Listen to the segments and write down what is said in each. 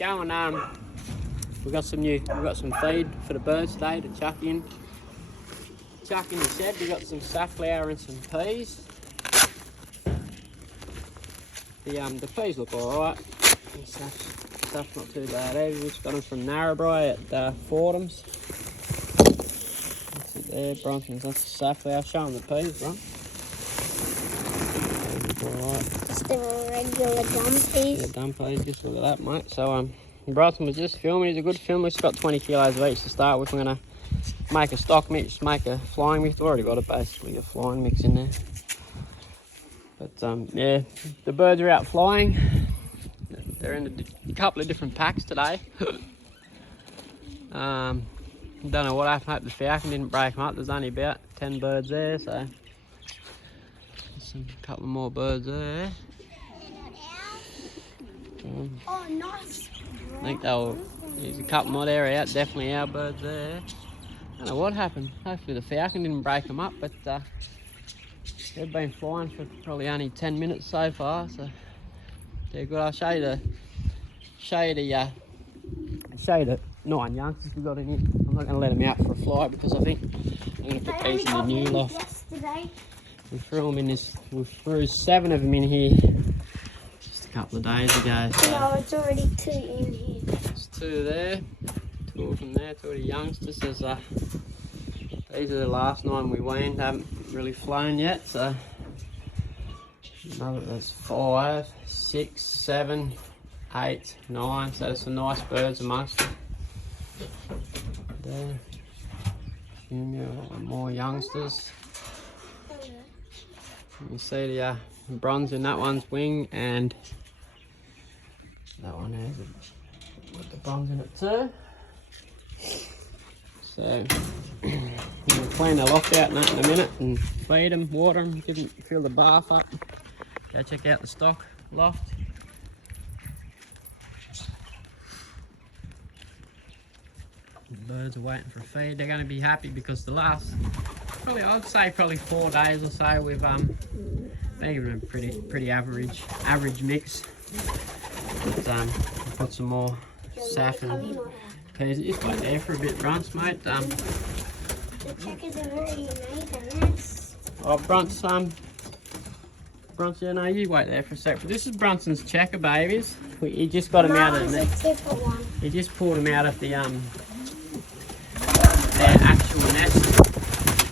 going. We've got some feed for the birds today to chuck in. Chuck in the shed. We've got some safflower and some peas. The peas look alright. Stuff's not too bad either. We just got them from Narrabri at Fordham's. That's it there, Bronson's. That's the safflower. Show them the peas, bro. Alright. Just the regular dumb peas. Yeah, dumb peas. Just look at that, mate. So, Bronson was just filming. He's a good filmer. He's got 20 kilos of each to start with. We're going to make a stock mix, make a flying mix. We've already got basically a flying mix in there. But, yeah, the birds are out flying. They're in a couple of different packs today. Don't know what happened. Hope the falcon didn't break them up. There's only about 10 birds there, so there's a couple more birds there. Oh, nice. I think there's a couple more there out. Definitely our birds there. Don't know what happened. Hopefully the falcon didn't break them up, but they've been flying for probably only 10 minutes so far, so they're good. I'll show you the 9 youngsters we've got in here. I'm not going to let them out for a fly because I think I'm going to put these in the new loft. Yesterday. We threw 7 of them in here just a couple of days ago. So No, it's already 2 in here. there's 2 there, 2 from there, 2 of the youngsters. These are the last 9 we weaned. Haven't really flown yet, so there's 5, 6, 7, 8, 9. So there's some nice birds amongst them. There, more youngsters. You see the bronze in that one's wing, and that one has got the bronze in it too. So we'll clean the loft out in a minute and feed them, water them, fill the bath up. Go check out the stock loft. The birds are waiting for a feed. They're going to be happy because the last, I'd say 4 days or so, we've been given a pretty average mix. But put some more saff and peas. Just wait there for a bit, Brunts, mate. The checkers are very nice. Oh, Brunts, yeah, no, you wait there for a sec. But this is Brunson's checker babies. He just got them out of the nest. He just pulled them out of the their actual nest.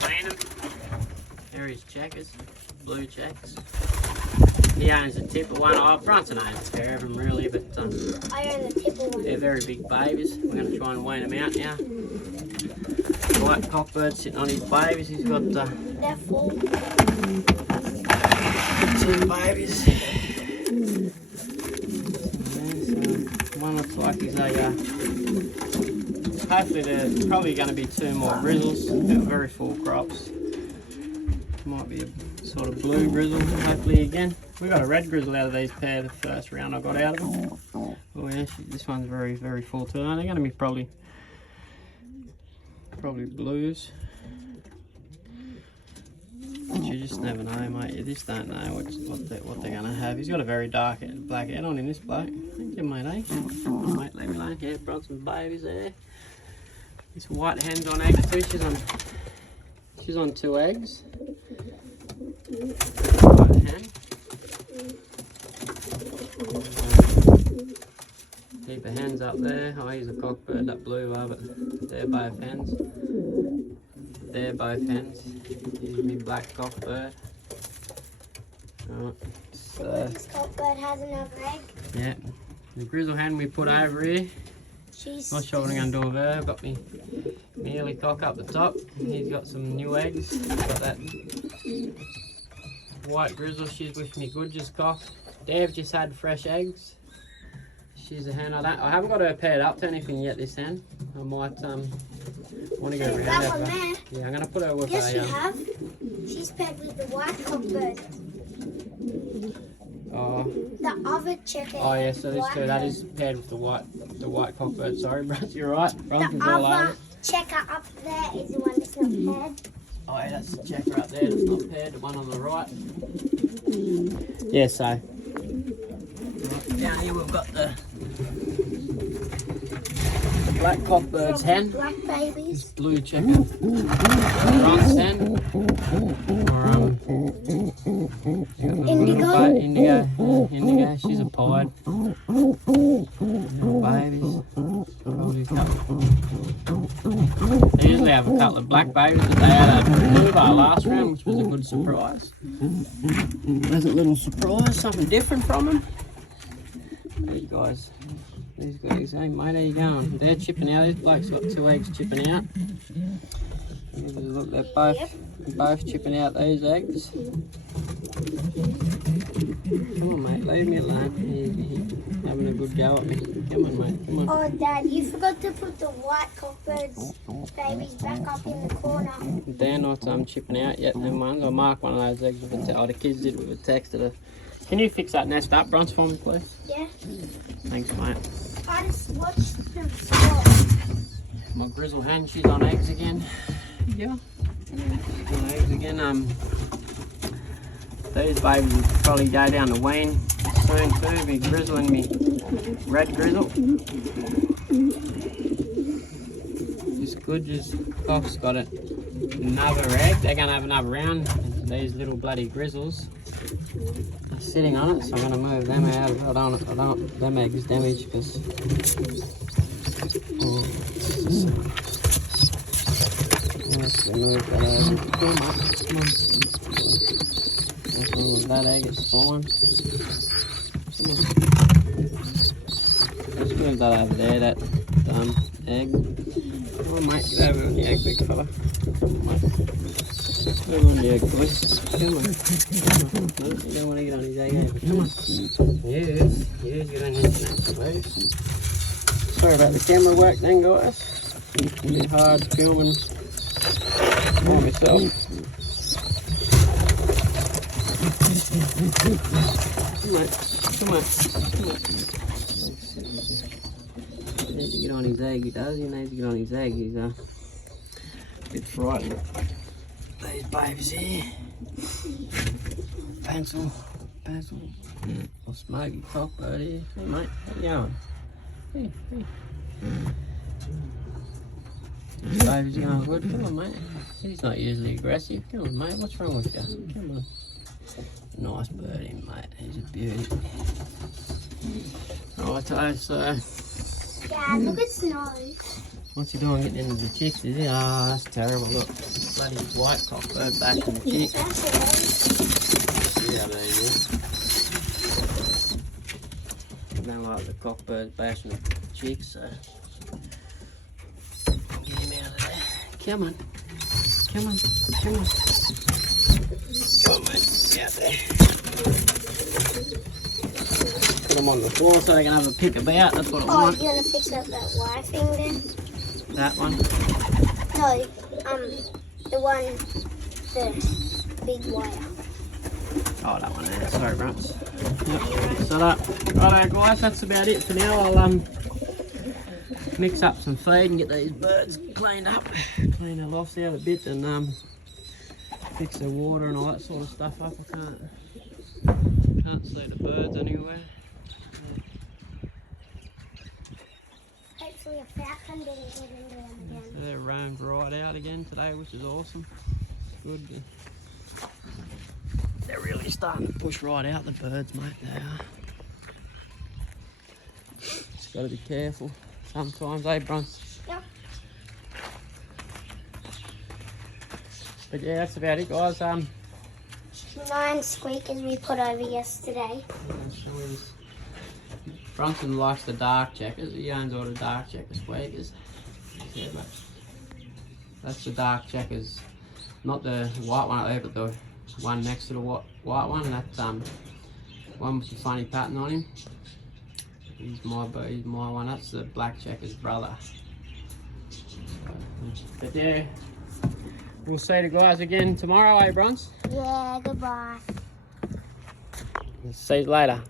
Clean them. There are his checkers, blue checks. He owns a tipper one. Oh, Brunson owns a pair of them really, but I own the tipper one. they're very big babies. We're going to try and wean them out now. The white cockbird sitting on his babies. He's got They're full. 2 babies. So one looks like he's hopefully there's probably going to be 2 more grizzles. They're very full crops. Might be a sort of blue grizzle, hopefully again. We got a red grizzle out of these pair the first round I got out of them. Oh yeah, this one's very, very full too. They're going to be probably blues. But you just never know, mate. You just don't know what they're going to have. He's got a very dark black head on him, this bloke. Thank you, mate, eh? Oh, mate, leave me alone. Yeah, brought some babies there. This white hen's on eggs too. She's on 2 eggs. White hen. Keep the hens up there. Oh, he's a cockbird, that blue bar, but they're both hens. They're both hens. Here's my black cockbird. Right, so This cockbird has another egg. yeah, the grizzle hen we put over here. Not sure what I'm going to do with her. I've got me mealy cock up the top. He's got some new eggs. Got that white grizzle. She's with me Goodger's cock. Dave just had fresh eggs. She's a hen. I haven't got her paired up to anything yet. This hen. I might want to go around That her. one there. Yeah, I'm going to put her with Yes, you a. have. She's paired with the white cockbird. The other checker. Oh yeah, so this too. That is paired with the white cockbird. Sorry, Brad, you're right. Bronson's all over other it. checker up there is the one that's not paired. Oh yeah, that's the checker up there. That's not paired. The one on the right. Yeah, so. Right, down here we've got the black cockbird's hen. Black babies. Blue checker. Bronze hen. Or Indigo. Indigo. She's a pied. Little babies. Probably a couple. They usually have a couple of black babies, but they had a blue bar last round, which was a good surprise. Pleasant little surprise, something different from them. These guys, these guys, hey mate, how you going? They're chipping out. This bloke's got 2 eggs chipping out. Look, they're both chipping out these eggs. Come on, mate, leave me alone. You're having a good go at me. Come on, mate, come on. Oh, Dad, you forgot to put the white cockbirds babies back up in the corner. They're not chipping out yet, them ones. I'll mark one of those eggs with a the kids did with a text at a. Can you fix that nest up, Bronze, for me, please? Yeah. Thanks, mate. I just watched them stop. My grizzle hen, she's on eggs again. Yeah. She's on eggs again. These babies will probably go down to wean soon too. Me grizzle and me red grizzle. Just good, just cock's got it. Another egg. They're gonna have another round. These little bloody grizzles are sitting on it, so I'm gonna move them out. I don't want them eggs damaged because. Let's move that over. Come on. Nothing wrong with that egg, it's fine. Come on. Let's move that over there, that egg. Come on, mate, get over on the egg, big fella. Come on, mate. Move on the egg, boys. Come on. No, you don't want to get on his egg either. Come on. Yes, you don't need to please. Sorry about the camera work then, guys. It's a bit hard filming for myself. Come on. He needs to get on his egg, he does. He needs to get on his egg. He's a bit frightened. These babies here. Pencil. Or Smoky Cockbird here. Hey mate, how you going? Hey. This baby's going good. Come on, mate. He's not usually aggressive. Come on, mate. What's wrong with you? Come on. Nice birdie, mate. He's a beauty. Righto, so. Dad, look at Snow. What's he doing getting into the chicks, is he? Ah, that's terrible. Look. Bloody white cockbird back in the chicks. Yeah, there you go. Don't like the cockbirds bashing the chicks, so. Get him out of there. Come on, mate. Get out there. Put them on the floor so they can have a pick about. That's what I want. Oh, you're gonna fix up that wire thing then? That one? No, the one, the big wire. Oh, that one there. Sorry, Brunts. Yep. So that. Righto, guys. That's about it for now. I'll mix up some feed and get these birds cleaned up, clean their lofts out a bit, and fix their water and all that sort of stuff up. I can't see the birds anywhere. Hopefully a falcon didn't get into them again. So they're roamed right out again today, which is awesome. Good. They're really starting to push right out, the birds, mate. They are. Just got to be careful. Sometimes, eh, Bronze? Yep. But yeah, that's about it, guys. 9 squeakers we put over yesterday. Bronson likes the dark checkers. He owns all the dark checker squeakers. Yeah, but that's the dark checkers, not the white one out there, but the one next to the white one. That's one with the funny pattern on him. He's my one. That's the black checker's brother. But yeah, we'll see the guys again tomorrow, eh, Bronze? Yeah, goodbye. See you later.